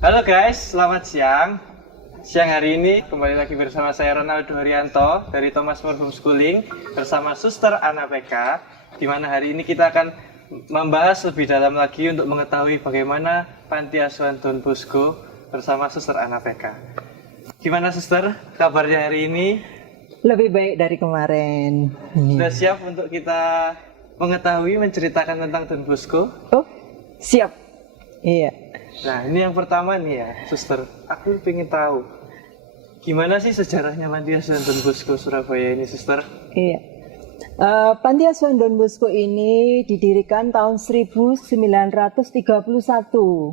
Halo guys, selamat siang. Siang hari ini kembali lagi bersama saya Ronaldo Haryanto dari Thomas More Homeschooling bersama Suster Ana PK, di mana hari ini kita akan membahas lebih dalam lagi untuk mengetahui bagaimana Panti Asuhan Don Bosco bersama Suster Ana PK. Gimana Suster, kabarnya hari ini? Lebih baik dari kemarin. Sudah siap untuk kita mengetahui, menceritakan tentang Don Bosco? Oh, siap. Iya. Nah, ini yang pertama nih ya, Suster. Aku ingin tahu, gimana sih sejarahnya Panti Asuhan Don Bosco Surabaya ini, Suster? Iya. Panti Asuhan Don Bosco ini didirikan tahun 1931.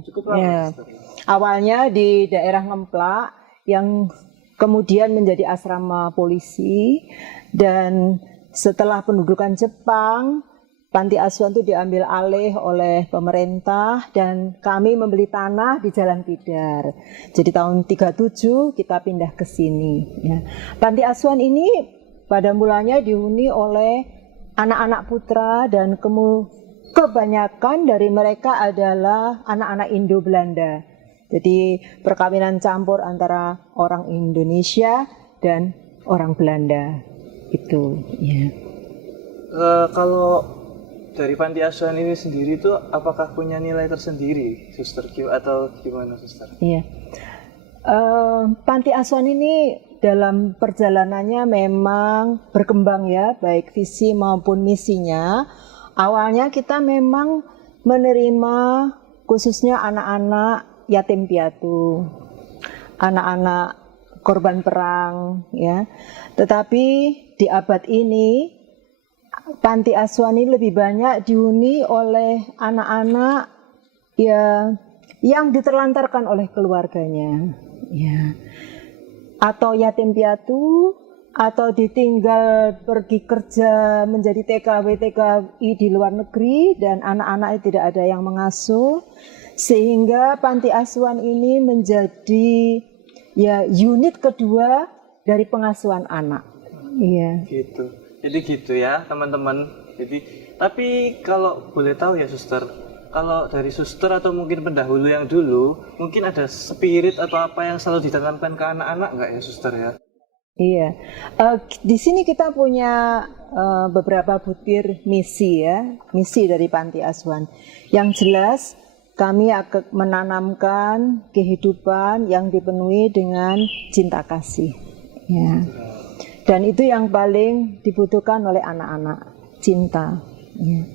Cukup lama, Ya. Suster. Awalnya di daerah Ngemplak yang kemudian menjadi asrama polisi, dan setelah pendudukan Jepang, Panti Asuhan itu diambil alih oleh pemerintah dan kami membeli tanah di Jalan Tidar. Jadi tahun 37 kita pindah ke sini. Ya. Panti Asuhan ini pada mulanya dihuni oleh anak-anak putra dan kebanyakan dari mereka adalah anak-anak Indo-Belanda. Jadi perkawinan campur antara orang Indonesia dan orang Belanda. Itu ya. Kalau dari Panti Asuhan ini sendiri tuh apakah punya nilai tersendiri, Suster? Atau gimana, Suster? Iya. Panti Asuhan ini dalam perjalanannya memang berkembang ya, baik visi maupun misinya. Awalnya kita memang menerima khususnya anak-anak yatim piatu, anak-anak korban perang ya. Tetapi di abad ini Panti Asuhan ini lebih banyak dihuni oleh anak-anak ya yang diterlantarkan oleh keluarganya, ya, atau yatim piatu, atau ditinggal pergi kerja menjadi TKW-TKI di luar negeri dan anak-anak tidak ada yang mengasuh, sehingga Panti Asuhan ini menjadi ya unit kedua dari pengasuhan anak. Iya. Gitu. Jadi gitu ya, teman-teman. Tapi kalau boleh tahu ya, Suster, kalau dari Suster atau mungkin pendahulu yang dulu, mungkin ada spirit atau apa yang selalu ditanamkan ke anak-anak nggak ya, Suster ya? Iya, di sini kita punya beberapa butir misi ya, misi dari Panti Asuhan. Yang jelas kami akan menanamkan kehidupan yang dipenuhi dengan cinta kasih. Ya. Dan itu yang paling dibutuhkan oleh anak-anak, cinta. Ya.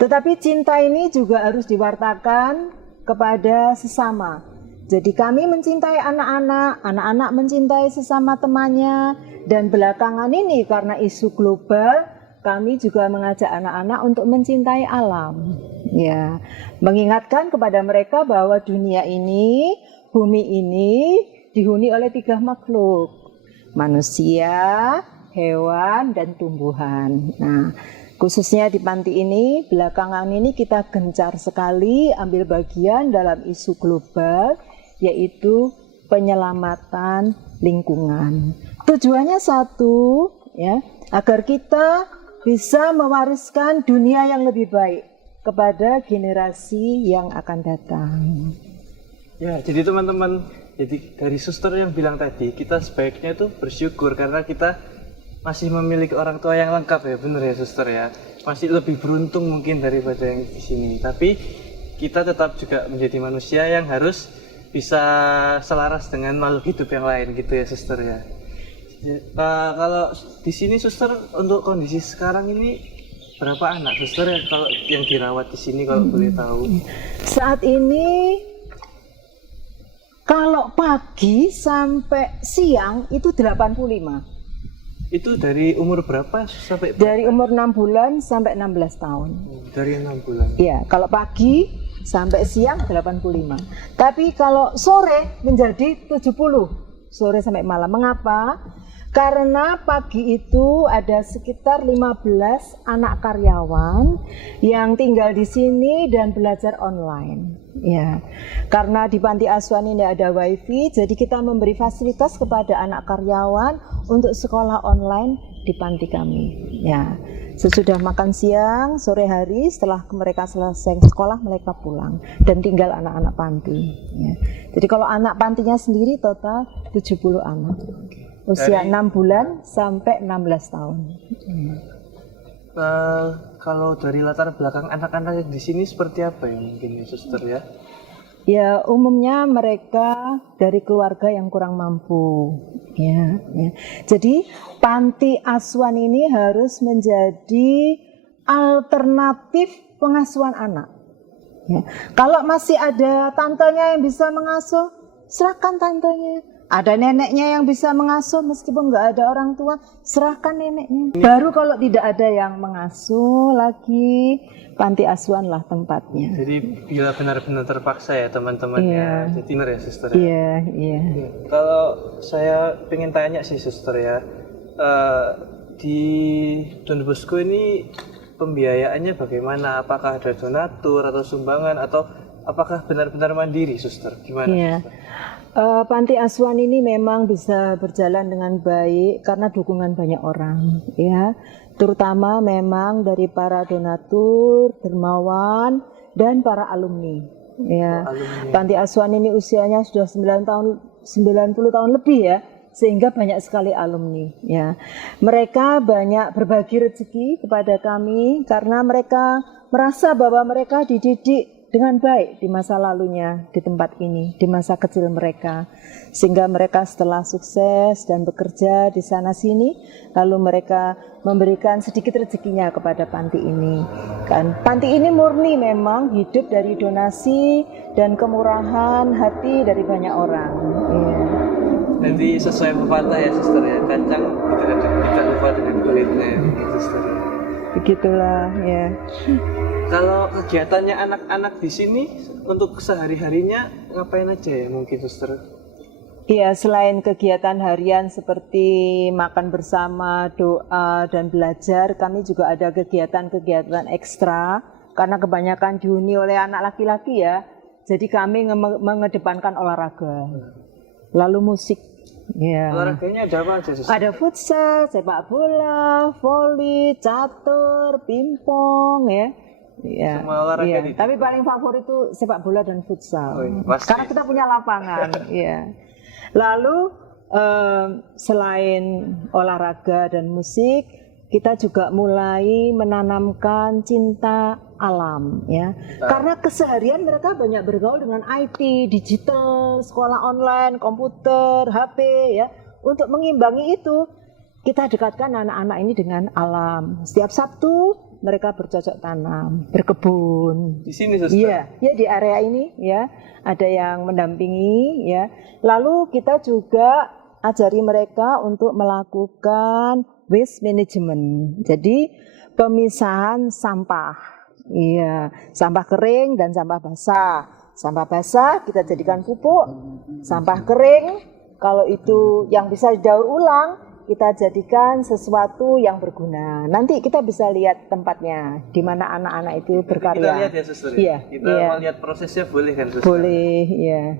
Tetapi cinta ini juga harus diwartakan kepada sesama. Jadi kami mencintai anak-anak, anak-anak mencintai sesama temannya, dan belakangan ini karena isu global, kami juga mengajak anak-anak untuk mencintai alam. Ya, mengingatkan kepada mereka bahwa dunia ini, bumi ini dihuni oleh 3 makhluk. Manusia, hewan, dan tumbuhan. Nah, khususnya di panti ini, belakangan ini kita gencar sekali ambil bagian dalam isu global, yaitu penyelamatan lingkungan. Tujuannya satu, ya, agar kita bisa mewariskan dunia yang lebih baik kepada generasi yang akan datang. Ya, jadi teman-teman, jadi dari Suster yang bilang tadi, kita sebaiknya itu bersyukur karena kita masih memiliki orang tua yang lengkap ya, benar ya Suster ya. Masih lebih beruntung mungkin daripada yang di sini. Tapi kita tetap juga menjadi manusia yang harus bisa selaras dengan makhluk hidup yang lain gitu ya, Suster ya. Kalau di sini Suster, untuk kondisi sekarang ini berapa anak Suster ya kalau yang dirawat di sini, kalau boleh tahu? Saat ini kalau pagi sampai siang itu 85. Itu dari umur berapa sampai berapa? Dari umur 6 bulan sampai 16 tahun. Dari 6 bulan. Iya, kalau pagi sampai siang 85. Tapi kalau sore menjadi 70. Sore sampai malam. Mengapa? Karena pagi itu ada sekitar 15 anak karyawan yang tinggal di sini dan belajar online. Ya, karena di Panti Asuhan ini ada wifi, jadi kita memberi fasilitas kepada anak karyawan untuk sekolah online di panti kami. Ya, Sesudah makan siang, sore hari setelah mereka selesai sekolah mereka pulang dan tinggal anak-anak panti. Ya. Jadi kalau anak pantinya sendiri total 70 anak, usia 6 bulan sampai 16 tahun. Kalau dari latar belakang anak-anak di sini seperti apa ya mungkin ya suster ya? Ya umumnya mereka dari keluarga yang kurang mampu, ya. Jadi panti asuhan ini harus menjadi alternatif pengasuhan anak. Ya. Kalau masih ada tantenya yang bisa mengasuh, serahkan tantenya. Ada neneknya yang bisa mengasuh meskipun nggak ada orang tua, serahkan neneknya. Baru kalau tidak ada yang mengasuh lagi, panti asuhan lah tempatnya. Jadi bila benar-benar terpaksa ya teman-teman ya, jadi benar ya suster ya? Iya. Ya, kalau saya pengen tanya sih suster ya, di Don Bosco ini pembiayaannya bagaimana? Apakah ada donatur atau sumbangan atau apakah benar-benar mandiri suster? Gimana suster? Panti asuhan ini memang bisa berjalan dengan baik karena dukungan banyak orang, ya, terutama memang dari para donatur, dermawan, dan para alumni. Ya, panti asuhan ini usianya sudah 90 tahun lebih ya, sehingga banyak sekali alumni. Ya, mereka banyak berbagi rezeki kepada kami karena mereka merasa bahwa mereka dididik dengan baik di masa lalunya di tempat ini, di masa kecil mereka, sehingga mereka setelah sukses dan bekerja di sana sini, lalu mereka memberikan sedikit rezekinya kepada panti ini. Kan panti ini murni memang hidup dari donasi dan kemurahan hati dari banyak orang. Ya. Jadi sesuai pepatah ya suster ya, kacang tidak lupa dengan kulitnya gitu suster. Begitulah ya. Kalau kegiatannya anak-anak di sini untuk sehari-harinya ngapain aja ya mungkin suster? Iya, selain kegiatan harian seperti makan bersama, doa, dan belajar, kami juga ada kegiatan-kegiatan ekstra karena kebanyakan dihuni oleh anak laki-laki ya. Jadi kami mengedepankan olahraga, lalu musik. Ya. Olahraganya ada apa aja suster? Ada futsal, sepak bola, voli, catur, pingpong ya. Ya, semua olahraga iya. Tapi paling favorit itu sepak bola dan futsal. Karena kita punya lapangan. Ya. Lalu selain olahraga dan musik, kita juga mulai menanamkan cinta alam, ya. Karena keseharian mereka banyak bergaul dengan IT, digital, sekolah online, komputer, HP, ya. Untuk mengimbangi itu, kita dekatkan anak-anak ini dengan alam. Setiap Sabtu mereka bercocok tanam, berkebun. Di sini suster? Iya, ya di area ini ya ada yang mendampingi ya. Lalu kita juga ajari mereka untuk melakukan waste management. Jadi pemisahan sampah. Iya, sampah kering dan sampah basah. Sampah basah kita jadikan pupuk, sampah kering kalau itu yang bisa didaur ulang kita jadikan sesuatu yang berguna. Nanti kita bisa lihat tempatnya di mana anak-anak itu berkarya. Kita lihat ya suster. Iya, kita mau lihat prosesnya boleh kan suster? Boleh, ya.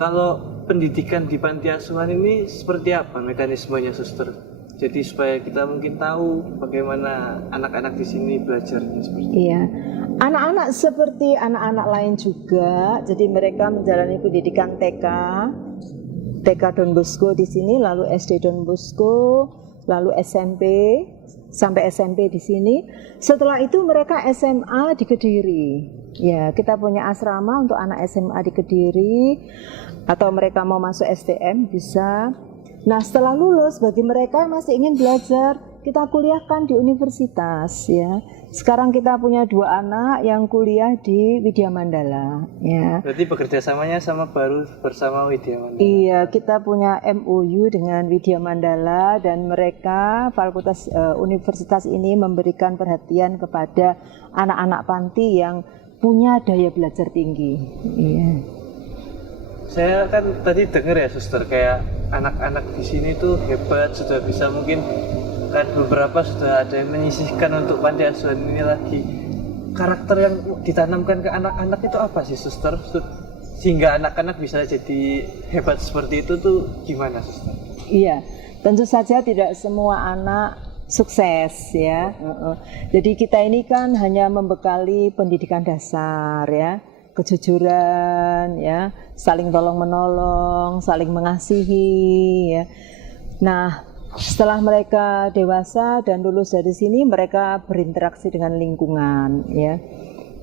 Kalau pendidikan di panti asuhan ini seperti apa mekanismenya suster? Jadi supaya kita mungkin tahu bagaimana anak-anak di sini belajarnya seperti itu. Iya. Anak-anak seperti anak-anak lain juga. Jadi mereka menjalani pendidikan TK Don Bosco di sini, lalu SD Don Bosco, lalu SMP sampai SMP di sini. Setelah itu mereka SMA di Kediri. Ya, kita punya asrama untuk anak SMA di Kediri, atau mereka mau masuk STM bisa. Nah, setelah lulus bagi mereka yang masih ingin belajar, kita kuliahkan di universitas ya. Sekarang kita punya 2 anak yang kuliah di Widya Mandala ya. Berarti bekerja samanya bersama Widya Mandala. Iya, kita punya MOU dengan Widya Mandala dan mereka fakultas universitas ini memberikan perhatian kepada anak-anak panti yang punya daya belajar tinggi. Iya. Saya kan tadi dengar ya suster, kayak anak-anak di sini tuh hebat, sudah bisa mungkin kan beberapa sudah ada yang menyisihkan untuk panti asuhan ini lagi. Karakter yang ditanamkan ke anak-anak itu apa sih suster? Sehingga anak-anak bisa jadi hebat seperti itu tuh gimana suster? Iya, tentu saja tidak semua anak sukses ya. Jadi kita ini kan hanya membekali pendidikan dasar ya, kejujuran ya, saling tolong menolong, saling mengasihi ya. Nah, setelah mereka dewasa dan lulus dari sini, mereka berinteraksi dengan lingkungan ya.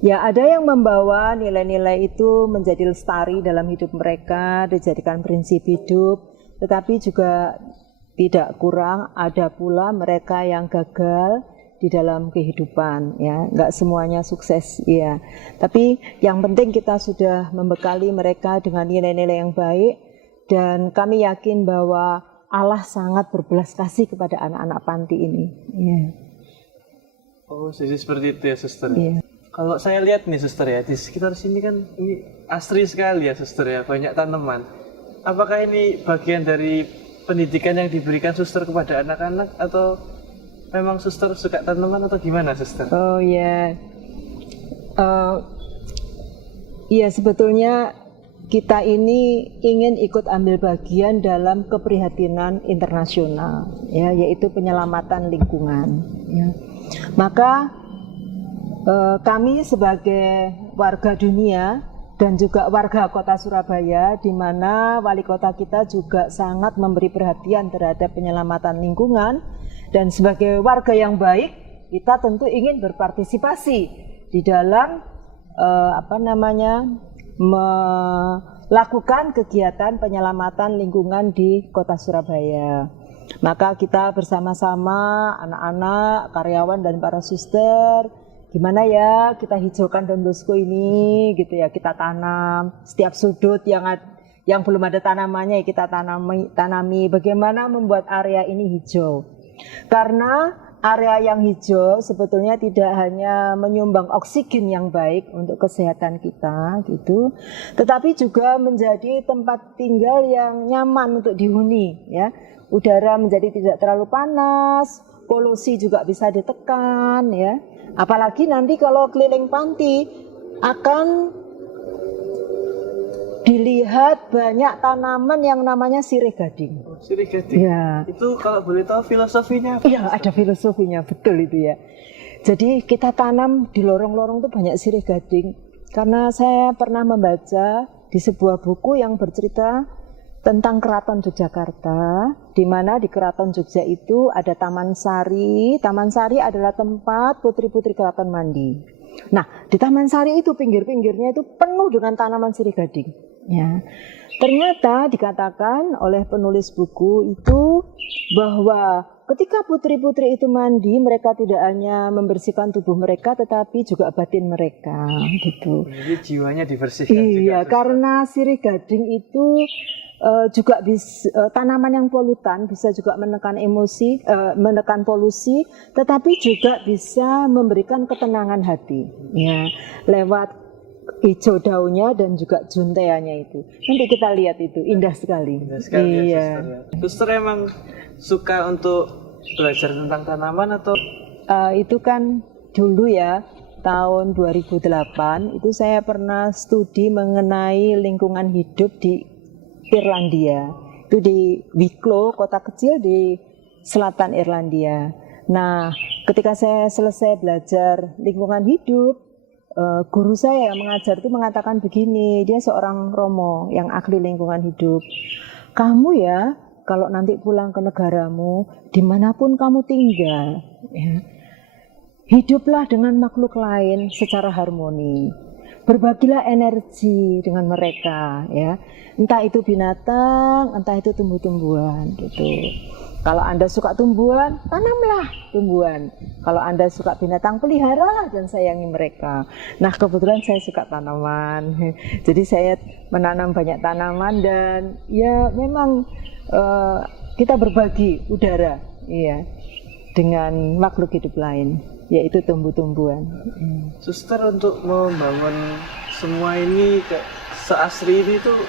Ya, ada yang membawa nilai-nilai itu menjadi lestari dalam hidup mereka, dijadikan prinsip hidup, tetapi juga tidak kurang ada pula mereka yang gagal di dalam kehidupan ya, nggak semuanya sukses ya. Tapi yang penting kita sudah membekali mereka dengan nilai-nilai yang baik, dan kami yakin bahwa Allah sangat berbelas kasih kepada anak-anak panti ini. Ya. Oh, jadi seperti itu ya, Suster. Ya. Kalau saya lihat nih, Suster ya, di sekitar sini kan ini asri sekali ya, Suster ya, banyak tanaman. Apakah ini bagian dari pendidikan yang diberikan Suster kepada anak-anak, atau memang Suster suka tanaman, atau gimana, Suster? Oh ya, iya sebetulnya kita ini ingin ikut ambil bagian dalam keprihatinan internasional, ya, yaitu penyelamatan lingkungan. Ya. Maka kami sebagai warga dunia dan juga warga kota Surabaya, di mana wali kota kita juga sangat memberi perhatian terhadap penyelamatan lingkungan, dan sebagai warga yang baik kita tentu ingin berpartisipasi di dalam melakukan kegiatan penyelamatan lingkungan di kota Surabaya. Maka kita bersama-sama anak-anak, karyawan dan para suster, gimana ya kita hijaukan Don Bosco ini gitu ya, kita tanam setiap sudut yang belum ada tanamannya ya kita tanami, bagaimana membuat area ini hijau. Karena area yang hijau sebetulnya tidak hanya menyumbang oksigen yang baik untuk kesehatan kita gitu, tetapi juga menjadi tempat tinggal yang nyaman untuk dihuni ya. Udara menjadi tidak terlalu panas, polusi juga bisa ditekan ya. Apalagi nanti kalau keliling panti akan dilihat banyak tanaman yang namanya sirih gading. Oh, sirih gading. Ya. Itu kalau boleh tahu filosofinya apa? Iya, ada filosofinya, betul itu ya. Jadi kita tanam di lorong-lorong itu banyak sirih gading. Karena saya pernah membaca di sebuah buku yang bercerita tentang Keraton Yogyakarta, di mana di Keraton Jogja itu ada Taman Sari. Taman Sari adalah tempat putri-putri keraton mandi. Nah, di Taman Sari itu pinggir-pinggirnya itu penuh dengan tanaman sirih gading. Ya. Ternyata dikatakan oleh penulis buku itu bahwa ketika putri-putri itu mandi, mereka tidak hanya membersihkan tubuh mereka, tetapi juga batin mereka, gitu. Jadi jiwanya dibersihkan. Iya, karena sirih gading itu juga tanaman yang polutan bisa juga menekan emosi, menekan polusi, tetapi juga bisa memberikan ketenangan hati, ya, lewat hijau daunnya dan juga junteanya itu. Nanti kita lihat itu indah sekali. Indah sekali iya. Ya, Suster, ya. Suster emang suka untuk belajar tentang tanaman atau? Itu kan dulu ya, tahun 2008 itu saya pernah studi mengenai lingkungan hidup di Irlandia, itu di Wicklow, kota kecil di selatan Irlandia. Nah, ketika saya selesai belajar lingkungan hidup, guru saya yang mengajar itu mengatakan begini, dia seorang Romo yang ahli lingkungan hidup. Kamu ya, kalau nanti pulang ke negaramu, dimanapun kamu tinggal, ya, hiduplah dengan makhluk lain secara harmoni. Berbagilah energi dengan mereka, ya. Entah itu binatang, entah itu tumbuh-tumbuhan, gitu. Kalau Anda suka tumbuhan, tanamlah tumbuhan. Kalau Anda suka binatang, peliharalah dan sayangi mereka. Nah, kebetulan saya suka tanaman. Jadi saya menanam banyak tanaman dan ya memang kita berbagi udara, ya, dengan makhluk hidup lain, yaitu tumbuh-tumbuhan. Suster, untuk membangun semua ini seasri ini tuh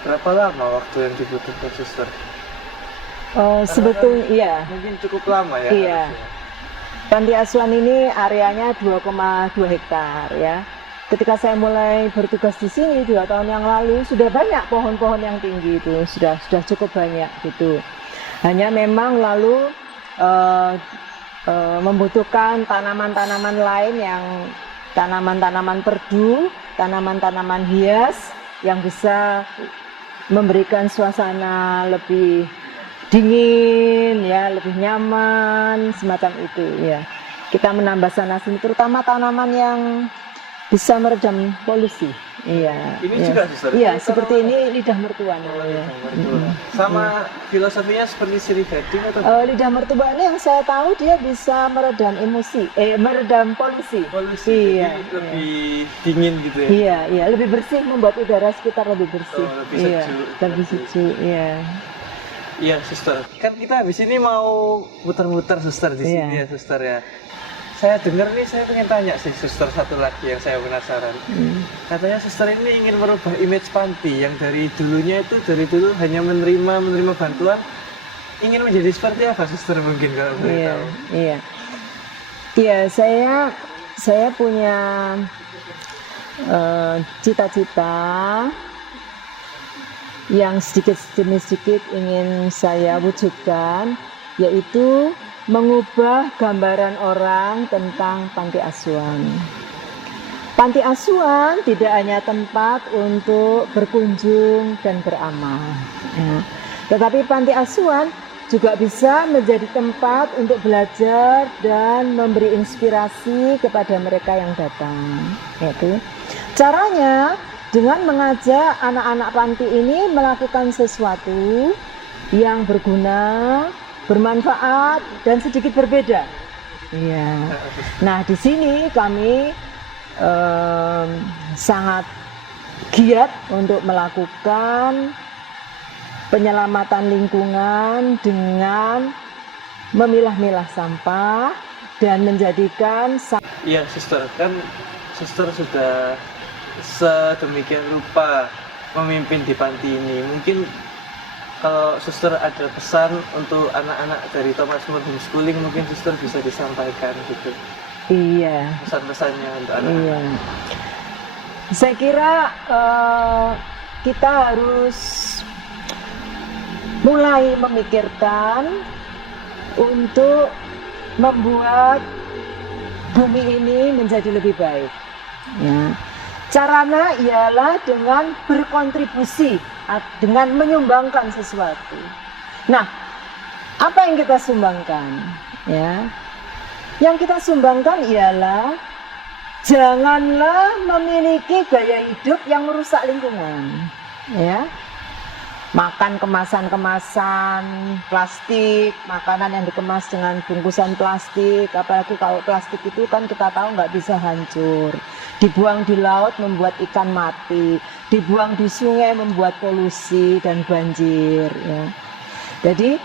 berapa lama waktu yang dibutuhkan, Suster? Sebetulnya iya. Mungkin cukup lama ya. Iya. Panti Asuhan ini areanya 2,2 hektar ya. Ketika saya mulai bertugas di sini 2 tahun yang lalu, sudah banyak pohon-pohon yang tinggi itu, sudah cukup banyak gitu. Hanya memang lalu eh, membutuhkan tanaman-tanaman lain yang tanaman-tanaman perdu, tanaman-tanaman hias yang bisa memberikan suasana lebih dingin ya, lebih nyaman semacam itu ya. Kita menambah sana sini terutama tanaman yang bisa meredam polusi. Iya. Ini ya. juga suster. Iya, Ini seperti tanaman- ini lidah mertua namanya. Sama filosofinya seperti sirih gading atau Lidah mertua ini yang saya tahu dia bisa meredam emosi, meredam polusi. polusi, Iya, jadi lebih dingin gitu ya. Iya, iya, lebih bersih, membuat udara sekitar lebih bersih. Oh, lebih Iya, sejuk. lebih sejuk, iya. Iya, suster. Kan kita habis ini mau muter-muter suster di Iya. sini ya, suster ya. Saya dengar nih, saya pengen tanya sih suster satu lagi yang saya penasaran. Katanya suster ini ingin merubah image panti yang dari dulunya itu dari dulu hanya menerima bantuan, ingin menjadi seperti apa suster mungkin kalau boleh Iya, tahu? iya. Iya, saya punya cita-cita yang sedikit demi sedikit ingin saya wujudkan, yaitu mengubah gambaran orang tentang panti asuhan. Panti asuhan tidak hanya tempat untuk berkunjung dan beramal, ya. Tetapi panti asuhan juga bisa menjadi tempat untuk belajar dan memberi inspirasi kepada mereka yang datang. Yaitu caranya dengan mengajak anak-anak panti ini melakukan sesuatu yang berguna, bermanfaat, dan sedikit berbeda. Iya. Nah, di sini kami sangat giat untuk melakukan penyelamatan lingkungan dengan memilah-milah sampah dan menjadikan Iya suster, kan suster sudah sedemikian rupa memimpin di panti ini. Mungkin kalau suster ada pesan untuk anak-anak dari Thomas More Homeschooling, mungkin suster bisa disampaikan gitu. Iya. Pesan-pesannya untuk anak. Iya. Saya kira kita harus mulai memikirkan untuk membuat bumi ini menjadi lebih baik. Ya. Caranya ialah dengan berkontribusi, dengan menyumbangkan sesuatu. Nah, apa yang kita sumbangkan? Ya, yang kita sumbangkan ialah janganlah memiliki gaya hidup yang merusak lingkungan. Ya, makan kemasan-kemasan plastik, makanan yang dikemas dengan bungkusan plastik, apalagi kalau plastik itu kan kita tahu nggak bisa hancur. Dibuang di laut membuat ikan mati, dibuang di sungai membuat polusi dan banjir. Ya. Jadi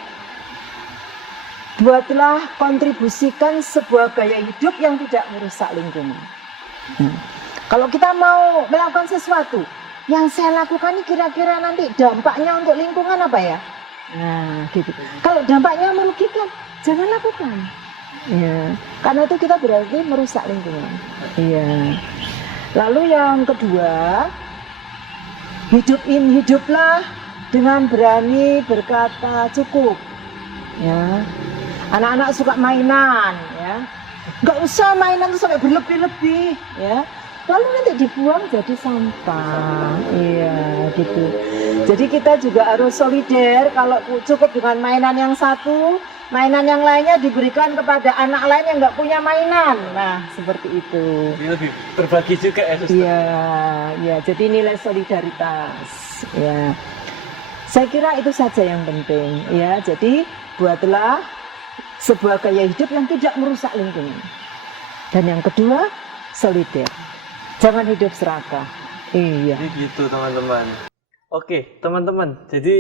buatlah, kontribusikan sebuah gaya hidup yang tidak merusak lingkungan. Kalau kita mau melakukan sesuatu, yang saya lakukan ini kira-kira nanti dampaknya untuk lingkungan apa ya? Nah, gitu. Kalau dampaknya merugikan, jangan lakukan. Ya, karena itu kita berarti merusak lingkungan. Iya. Lalu yang kedua, hiduplah dengan berani berkata cukup. Ya. Anak-anak suka mainan, ya. Nggak usah mainan itu sampai berlebih-lebih, ya. Lalu nanti dibuang jadi sampah. Iya, gitu. Jadi kita juga harus solider. Kalau cukup dengan mainan yang satu, mainan yang lainnya diberikan kepada anak lain yang nggak punya mainan. Nah, seperti itu. Ini lebih berbagi juga ya suster. Iya, ya. Jadi nilai solidaritas. Ya, saya kira itu saja yang penting. Ya, jadi buatlah sebuah gaya hidup yang tidak merusak lingkungan. Dan yang kedua, solider. Jangan hidup serakah. Iya. Jadi gitu teman-teman. Oke teman-teman, jadi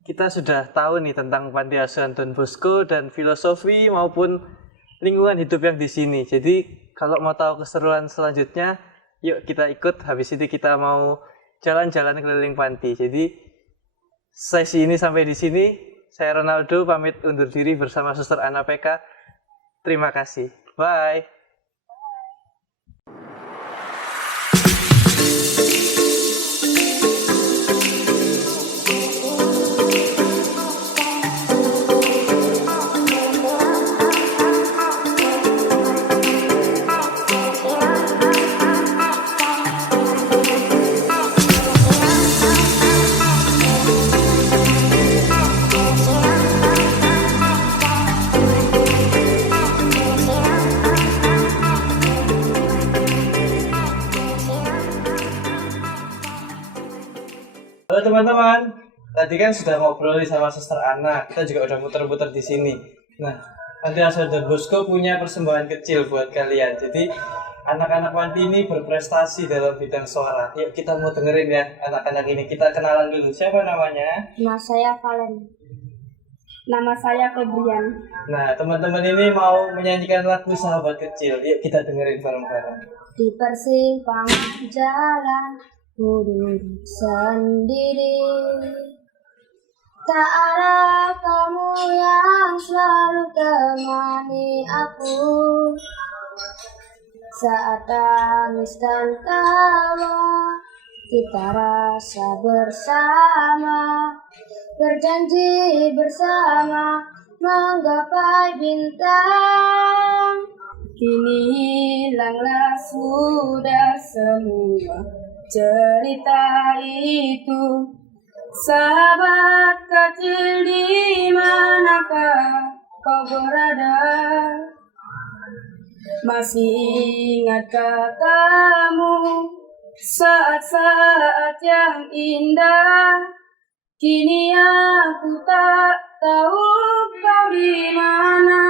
kita sudah tahu nih tentang Panti Asuhan Don Bosco dan filosofi maupun lingkungan hidup yang di sini. Jadi kalau mau tahu keseruan selanjutnya, yuk kita ikut. Habis itu kita mau jalan-jalan keliling panti. Jadi sesi ini sampai di sini. Saya Ronaldo pamit undur diri bersama Suster Ana PK. Terima kasih. Bye. Halo teman-teman, tadi kan sudah ngobrol sama Suster Ana, kita juga udah muter-muter di sini. Nah, Panti Asuhan Don Bosco punya persembahan kecil buat kalian. Jadi anak-anak panti ini berprestasi dalam bidang suara. Yuk kita mau dengerin ya anak-anak ini. Kita kenalan dulu. Siapa namanya? Nama saya Valen. Nama saya Febrian. Nah, teman-teman ini mau menyanyikan lagu Sahabat Kecil. Yuk kita dengerin bareng-bareng. Di persimpangan jalan ku duduk sendiri. Tak ada kamu yang selalu temani aku. Saat tangis dan tawa kita rasa bersama, berjanji bersama menggapai bintang. Kini hilanglah sudah semua cerita itu. Sahabat kecil, di manakah kau berada? Masih ingatkah kamu saat-saat yang indah? Kini aku tak tahu kau di mana.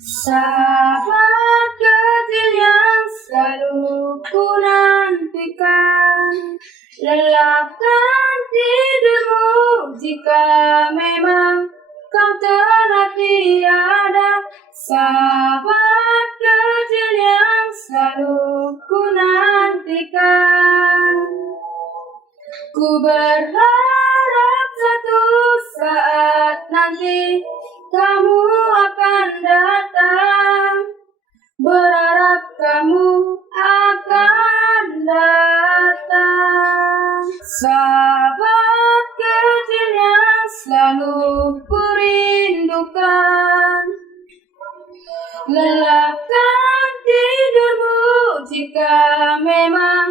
Sahabat kecil yang selalu ku nantikan, lelapkan tidurmu jika memang kau telah tiada. Sahabat kecil yang selalu ku nantikan, ku berharap satu saat nanti kamu akan datang. Berharap kamu akan datang. Sahabat kecil yang selalu ku rindukan, lelapkan tidurmu jika memang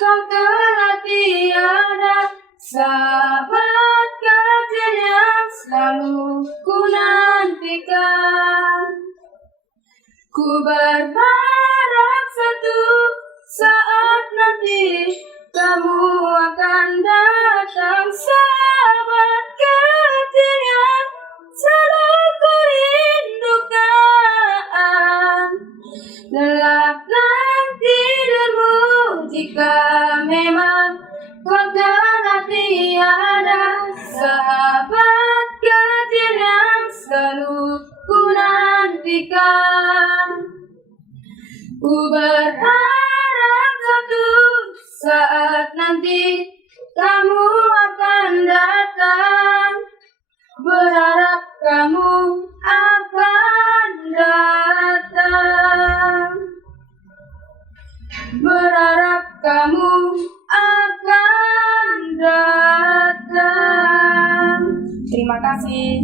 kau telah tiada. Sahabat kecil yang selalu ku nantikan, ku berharap satu saat nanti kamu akan datang. Sahabat kecil yang selalu ku rindukan, lelapkan tidurmu jika memang kau telah tiada. Sahabat kecil yang selalu ku nantikan, ku berharap satu saat nanti kamu akan datang. Berharap kamu akan datang. Berharap kamu akan datang. Terima kasih.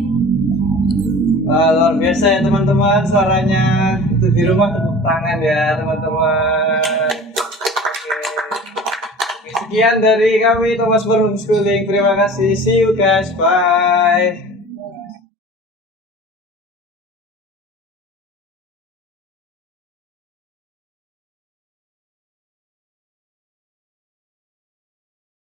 Wah, luar biasa ya teman-teman suaranya. Itu di rumah tepuk tangan ya teman-teman. Oke. Sekian dari kami Thomas Homeschooling. Terima kasih. See you guys. Bye.